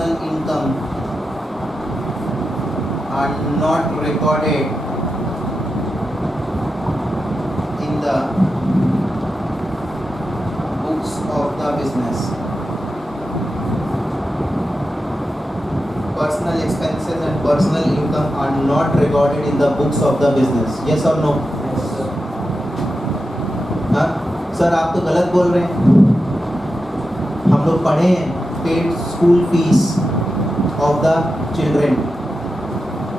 personal income are not recorded in the books of the business. Personal expenses and personal income are not recorded in the books of the business. Yes or no? Yes, sir. हाँ सर, आप तो गलत बोल रहे हैं. हम लोग पढ़े हैं paid school fees of the children.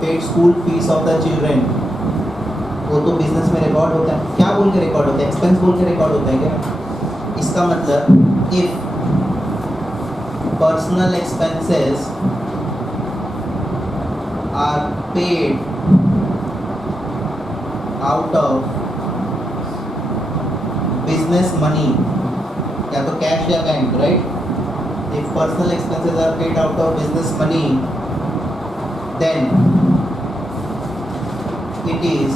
Paid school fees of the children वो तो बिजनेस में रिकॉर्ड होता है. क्या बोल के रिकॉर्ड होता है? एक्सपेंस बोल के रिकॉर्ड होता है क्या? इसका मतलब if personal expenses are paid out of business money, या तो कैश या bank, right? If personal expenses are paid out of business money, then it is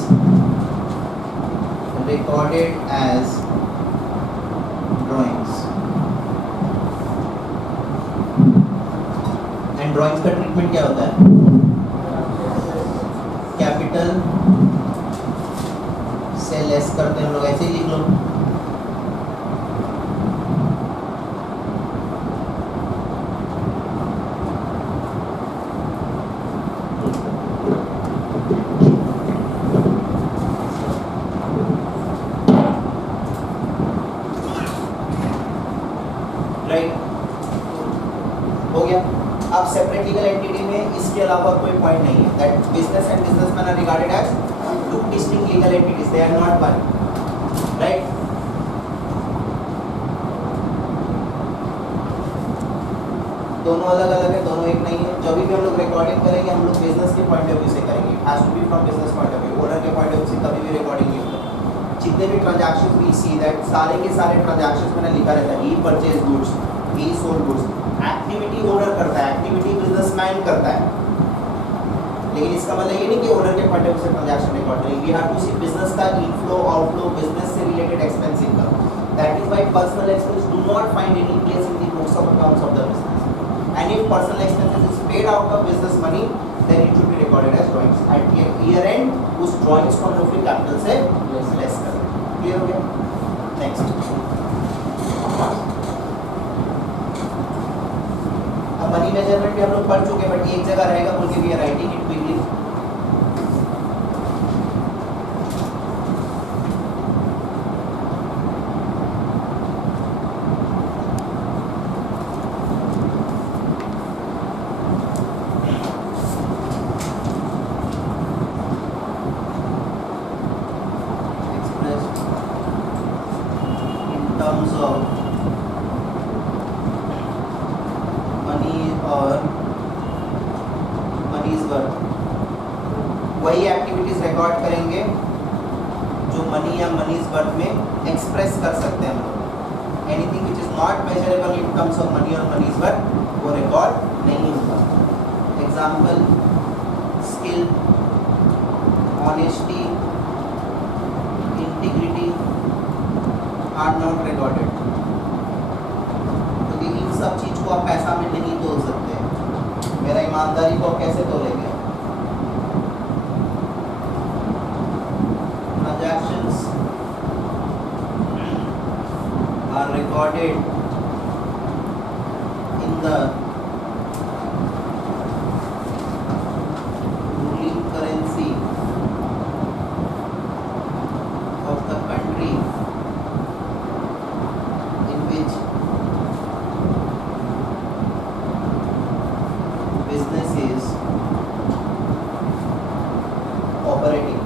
recorded as drawings. And drawings का ट्रीटमेंट क्या होता है? कैपिटल से लेस करते हैं हम लोग, ऐसे ही लिख लो. अब सेपरेट लीगल एंटिटी में इसके अलावा कोई पॉइंट नहीं है. That business and businessman are regarded as two distinct legal entities, they are not one, right? दोनों अलग अलग है, दोनों एक नहीं है. जब भी हम लोग रिकॉर्डिंग करेंगे हम लोग बिजनेस के पॉइंट ऑफ व्यू से करेंगे. It has to be from business point of view. Owner के पॉइंट ऑफ व्यू से कभी भी रिकॉर्डिंग नहीं होगा. जितने भी ट्रांजैक्शंस वी सी दैट सारे के सारे ट्रांजैक्शंस मैंने लिखा रहता है. He purchase goods, he sold goods. Activity owner करता है, एक्टिविटी बिजनेसमैन करता है. लेकिन इसका मतलब ये नहीं कि ओनर के पॉइंट ऑफ व्यू से ट्रांजैक्शन रिकॉर्ड करेंगे. We have to see business का इनफ्लो आउटफ्लो, बिजनेस से related expense income. That is why personal expense do not find any place in the books of accounts of the business. And if personal expenses is paid out of business money, then it should be recorded as drawings. At year end उस drawings को हम लोग फिर कैपिटल से लेस करें. क्लियर हो गया? Next. Money measurement भी हम लोग पढ़ चुके, बट एक जगह रहेगा बोल के we are writing it quickly. Expressed in terms of और मनीज वर्थ. वही एक्टिविटीज रिकॉर्ड करेंगे जो मनी या मनीज वर्थ में एक्सप्रेस कर सकते हैं हम लोग. Anything which is not measurable in terms of money और मनीज वर्थ वो रिकॉर्ड नहीं होगा. Example, skill, honesty, integrity are not recorded. इन सब चीज को आप पैसा में नहीं तोल सकते. मेरा ईमानदारी को आप कैसे तोलेंगे? Transactions are recorded in the ruling currency of the country in which business is operating.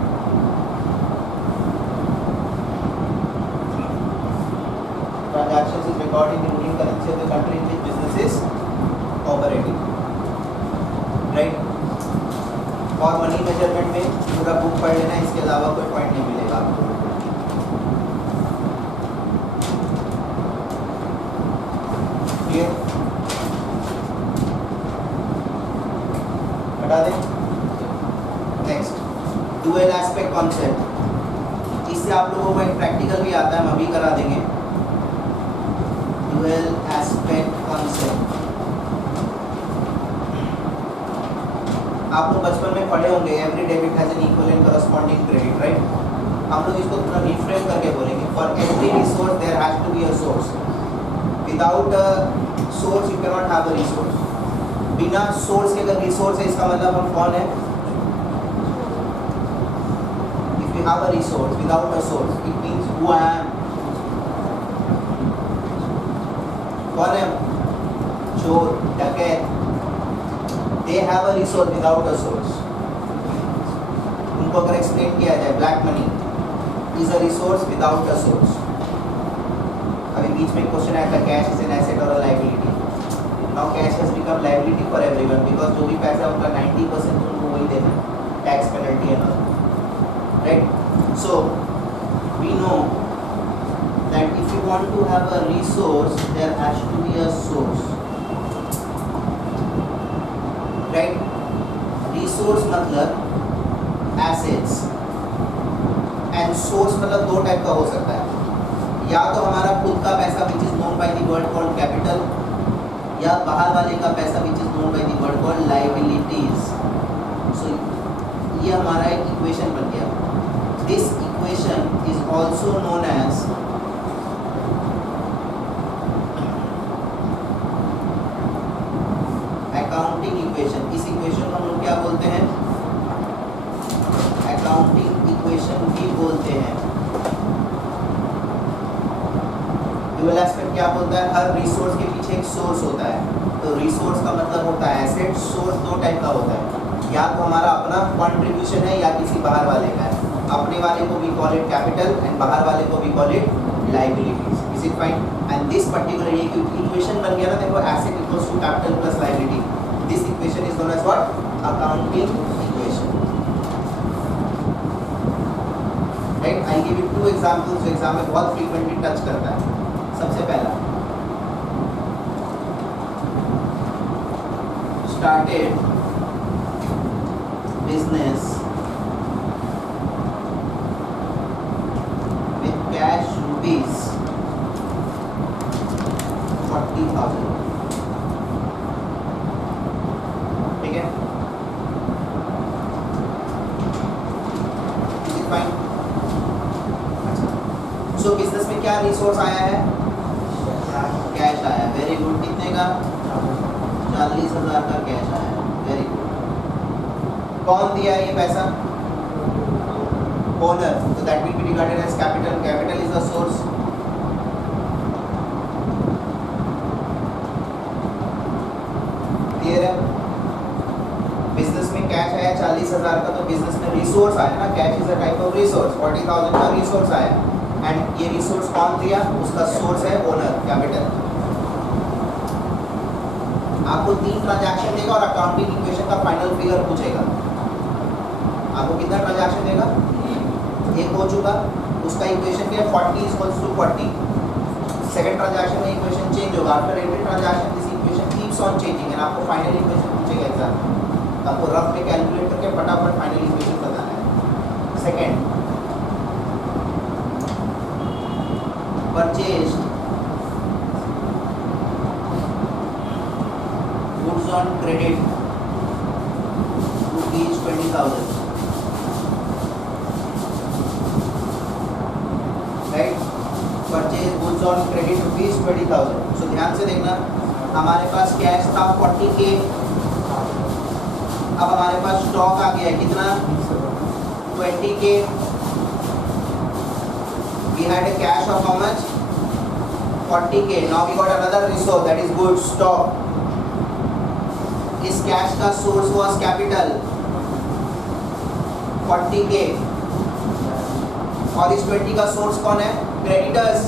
Transactions is recorded in the ruling currency of the country in which business is operating. Right? और money measurement में पूरा बुक पढ़ लेना, इसके अलावा कोई point नहीं मिलेगा आपको. क्लियर? हटा दें. Next, dual aspect concept. इससे आप लोगों को एक प्रैक्टिकल भी आता है, हम अभी करा देंगे. Dual aspect concept. आप लोग बचपन में पढ़े होंगे every debit has an equal and corresponding credit, right? हम लोग इसको थोड़ा रिफ्रेम करके बोलेंगे, for every resource there has to be a source, without a source you can not have a resource. बिना सोर्स के अगर रिसोर्स है इसका मतलब हम कौन है? If you have a resource without a source it means who I am. कौन है? चोर, डकैत। They have a resource without a source. उनको अगर एक्सप्लेन किया जाए black money is a resource without a source. अभी बीच में क्वेश्चन आया था कैश इज एन एसेट और a liability. Now cash has become liability for everyone because जो भी पैसा उनका 90% उनको वही देना, tax penalty and all, right? So we know that if you want to have a resource there has to be a source, right? resource मतलब assets and source मतलब दो टाइप का हो सकता है, या तो हमारा खुद का पैसा which is known by the word called capital, या बाहर वाले का पैसा which is known by the word called liabilities. so ये हमारा एक इक्वेशन बन गया. this equation is also known as accounting equation. इस इक्वेशन को हम लोग क्या बोलते हैं? अकाउंटिंग इक्वेशन भी बोलते हैं. ड्यूअल एस्पेक्ट क्या बोलता है? हर रिसोर्स के पीछे एक सोर्स होता है. तो रिसोर्स का मतलब होता है एसेट. सोर्स दो टाइप का होता है, या तो हमारा अपना कंट्रीब्यूशन है या किसी बाहर वाले का है. अपने वाले को we call it capital and बाहर वाले को we call it liabilities. Is it fine? And this particular ये इक्वेशन बन गया ना, देखो asset equals to capital plus liability. This equation is known as what? Accounting equation. Right? I give you two examples जो exam में बहुत frequently touch करता है. सबसे पहला, started business with cash rupees 40,000. ठीक है? फाइन. सो बिजनेस में क्या रिसोर्स आया है? कैश आया. Very good. कितने का? 40,000 का कैश आया. Very good. कौन दिया ये पैसा? ओनर. तो that will be regarded as capital. Capital is the source. Clear है? बिजनेस में कैश आया 40,000 का, तो बिजनेस में रिसोर्स आया ना. Cash is a type of resource. 40,000 का रिसोर्स आया एंड ये रिसोर्स कौन दिया? उसका सोर्स है ओनर, कैपिटल. आपको 3 ट्रांजैक्शन देगा और अकाउंटिंग इक्वेशन का फाइनल फिगर पूछेगा. आपको कितना ट्रांजैक्शन देगा? एक हो चुका, उसका इक्वेशन क्या है? 40 इक्वल्स टू 40. सेकंड ट्रांजैक्शन में इक्वेशन चेंज होगा. After every transaction this equation keeps on changing and आपको फाइनल इक्वेशन पूछेगा एग्जाम में. आपको रफ में कैलकुलेट करके फटाफट फाइनल इक्वेशन बताना है. Second, purchased goods on credit rupees 20,000. Right? Purchase goods on credit rupees 20,000. सो ध्यान से देखना, हमारे पास कैश था 40K. अब हमारे पास स्टॉक आ गया है कितना? 20K. We had a cash of how much? 40K. Now we got another resource, that is goods, stock. इस कैश का सोर्स वाज कैपिटल 40K और इस 20 का सोर्स कौन है? Creditors.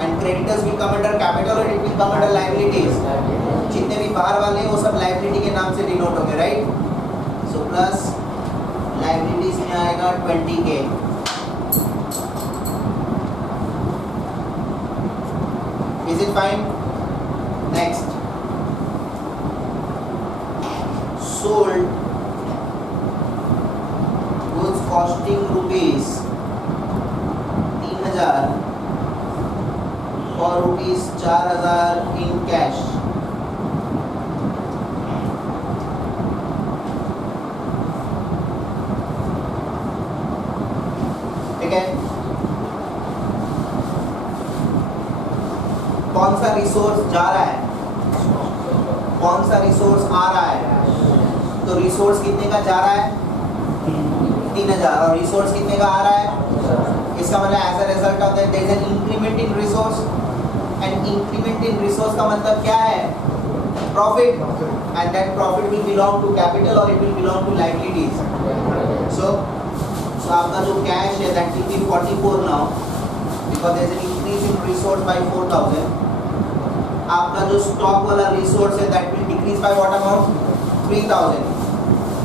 And creditors will come under capital और it will come under liabilities. जितने भी बाहर वाले हैं वो सब लायबिलिटी के नाम से डिनोट होंगे. राइट? सो प्लस लायबिलिटीज में आएगा 20K. Is it fine? Next, sold goods costing rupees 3,000 for rupees 4,000 in cash. कौन सा रिसोर्स जा रहा है, कौन सा रिसोर्स आ रहा है। तो रिसोर्स कितने का जा रहा है, 3000, और रिसोर्स कितने का आ रहा है। इसका मतलब as a result of that there is an increment in resource, and increment in resource का मतलब क्या है, profit, and that profit will belong to capital और it will belong to liabilities. So आपका जो कैश है that will be 44 now because there is an increase in resource by 4000। आपका जो स्टॉक वाला रिसोर्स है that will decrease by what amount, 3000।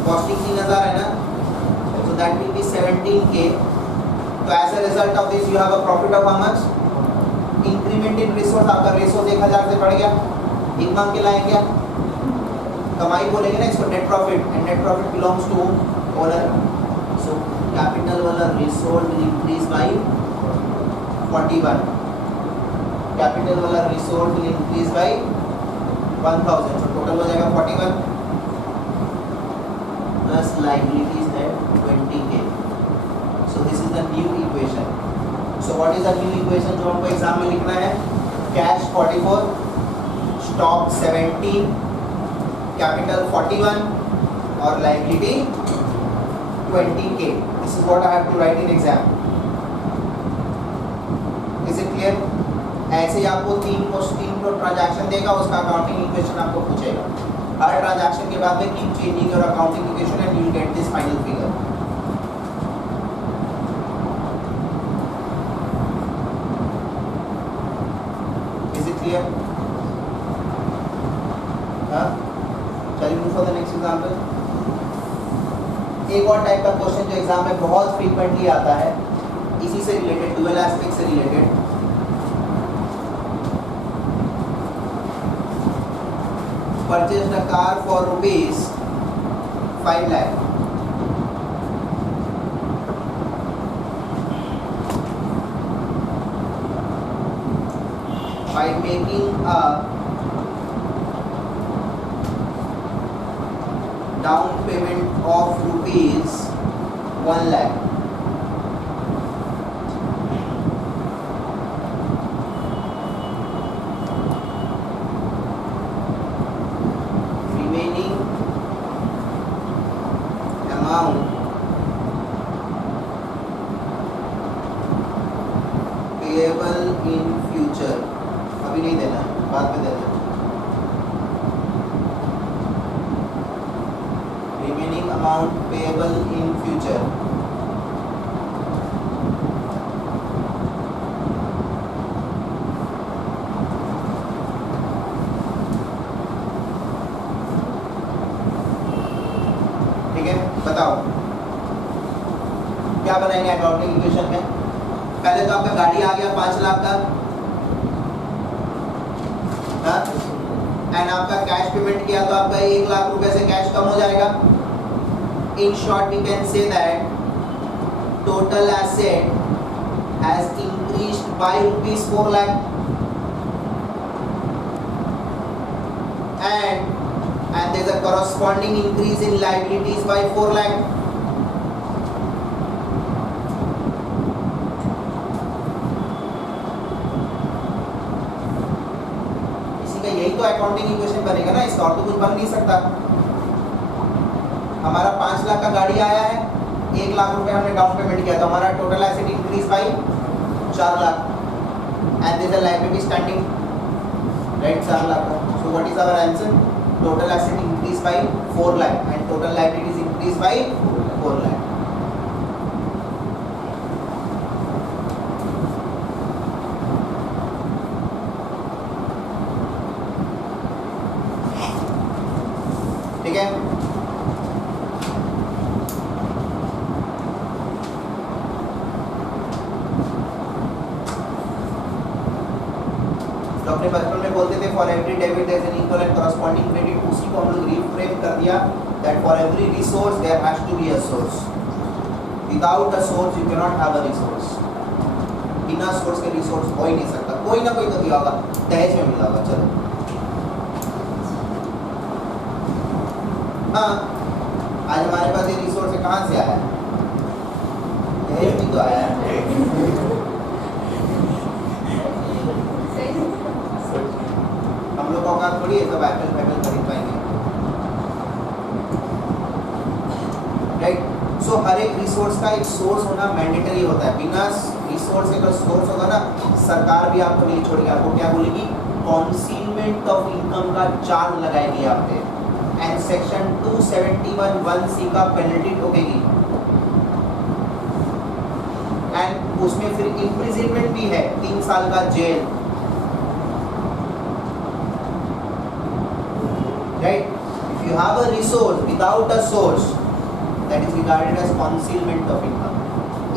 कॉस्टिंग 3000 है ना, so that will be 17k. तो as a result of this you have a profit of how much, increment in resource। आपका रिसोर्स 1000 से बढ़ गया, एक मांग के लाए क्या, कमाई बोलेंगे ना इसको, net profit, and net profit belongs to owner. So capital वाला resource will increase by 41, capital वाला resource will increase by 1000, so total हो जाएगा 41 plus liabilities at 20k. So this is the new equation. So what is the new equation जो हमको एग्जाम में लिखना है, कैश 44, स्टॉक 17, कैपिटल 41 और liability 20k. This is what I have to write in exam. Is it clear? ऐसे ही आपको तीन ट्रांजैक्शन देगा, उसका अकाउंटिंग इक्वेशन आपको पूछेगा। हर ट्रांजैक्शन के बाद में keep changing your accounting equation and you will get this final figure. Is it clear? हाँ, चलिए move for the next example. एक और टाइप का क्वेश्चन जो एग्जाम में बहुत फ्रीक्वेंटली आता है, इसी से रिलेटेड, डुअल एस्पेक्ट से related. Purchased a car for rupees 5 lakh. By making a down payment of rupees 1 lakh. Payable in future, अभी नहीं देना है, बाद में देना है। Remaining amount payable in future. ठीक है, बताओ क्या बनाएंगे अकाउंटिंग इक्वेशन में। पहले तो आपका गाड़ी आ गया 5 लाख का, एंड आपका कैश पेमेंट किया तो आपका 1 लाख रुपए से कैश कम हो जाएगा। In short we can say that total asset has increased by rupees 4 lakh and there is a corresponding increase in liabilities by 4 lakh. यही तो अकाउंटिंग इक्वेशन बनेगा ना, इसका और तो कुछ बन नहीं सकता। हमारा 5 लाख का गाड़ी आया है, 1 लाख रुपए हमने डाउन पेमेंट किया, तो हमारा total asset increase by 4 lakh and there is a liability standing right 4 lakh का। So what is our answer, total asset increase by 4 lakh and total liabilities increase by 4 lakh. ठीक है, तो अपने बचपन में बोलते थे for every debit there is an equal and corresponding credit, उसी को हम लोग रीफ्रेम कर दिया that for every resource there has to be a source, without a source you can not have a resource. बिना सोर्स के रिसोर्स हो ही नहीं सकता, कोई ना कोई तो दिया होगा, दहेज में मिला होगा। चलो हाँ, आज हमारे पास ये रिसोर्स कहाँ से आया, दहेज भी तो आया है। थोड़ी है सब एप्पल फैपल खरीद पाएंगे, राइट। सो हर एक रिसोर्स का एक सोर्स होना मैंडेटरी होता है। बिना रिसोर्स का सोर्स होगा ना, सरकार भी आपको नहीं छोड़ेगी। आपको क्या बोलेगी, कॉन्सीलमेंट ऑफ इनकम का चार्ज लगाएगी आप पे, एंड सेक्शन 271(1)(c) का पेनल्टी ठोकेगी, एंड उसमें फिर इम्प्रिजनमेंट भी है, 3 साल का जेल, right. If you have a resource without a source, that is regarded as concealment of income.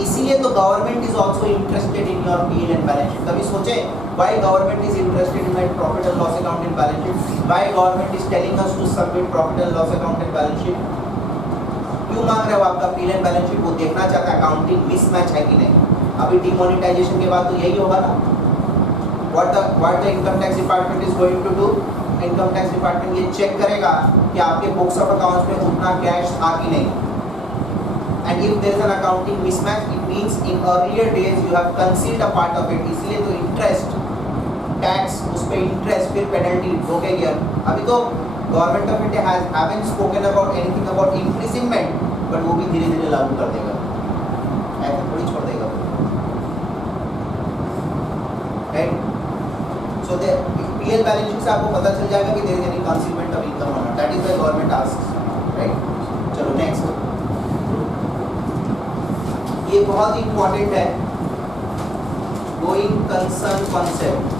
इसीलिए तो government is also interested in your PL and balance sheet. कभी सोचे why government is interested in my profit and loss account and balance sheet, why government is telling us to submit profit and loss account and balance sheet? क्यों मांग रहे हो आपका PL and balance sheet? वो देखना चाहता है accounting mismatch है कि नहीं। अभी डिमोनेटाइजेशन के बाद तो यही होगा ना। What the income tax department is going to do, income tax department ये चेक करेगा कि आपके बुक्स ऑफ अकाउंट्स में उतना कैश था कि नहीं, and if there is an accounting mismatch, it means in earlier days you have concealed a part of it, इसलिए तो इंटरेस्ट टैक्स उस पे इंटरेस्ट फिर पेनल्टी रोकेगी। अभी तो government of India haven't spoken about anything about imprisonment, but वो भी धीरे धीरे लागू कर देगा, ऐसे थोड़ी छोड़ देगा, right. So the PL balance sheet से आपको पता चल जाएगा कि there is any concealment of income और not, that is the government asks, right. चलो नेक्स्ट, ये बहुत इंपॉर्टेंट है, गोइंग कंसर्न कॉन्सेप्ट।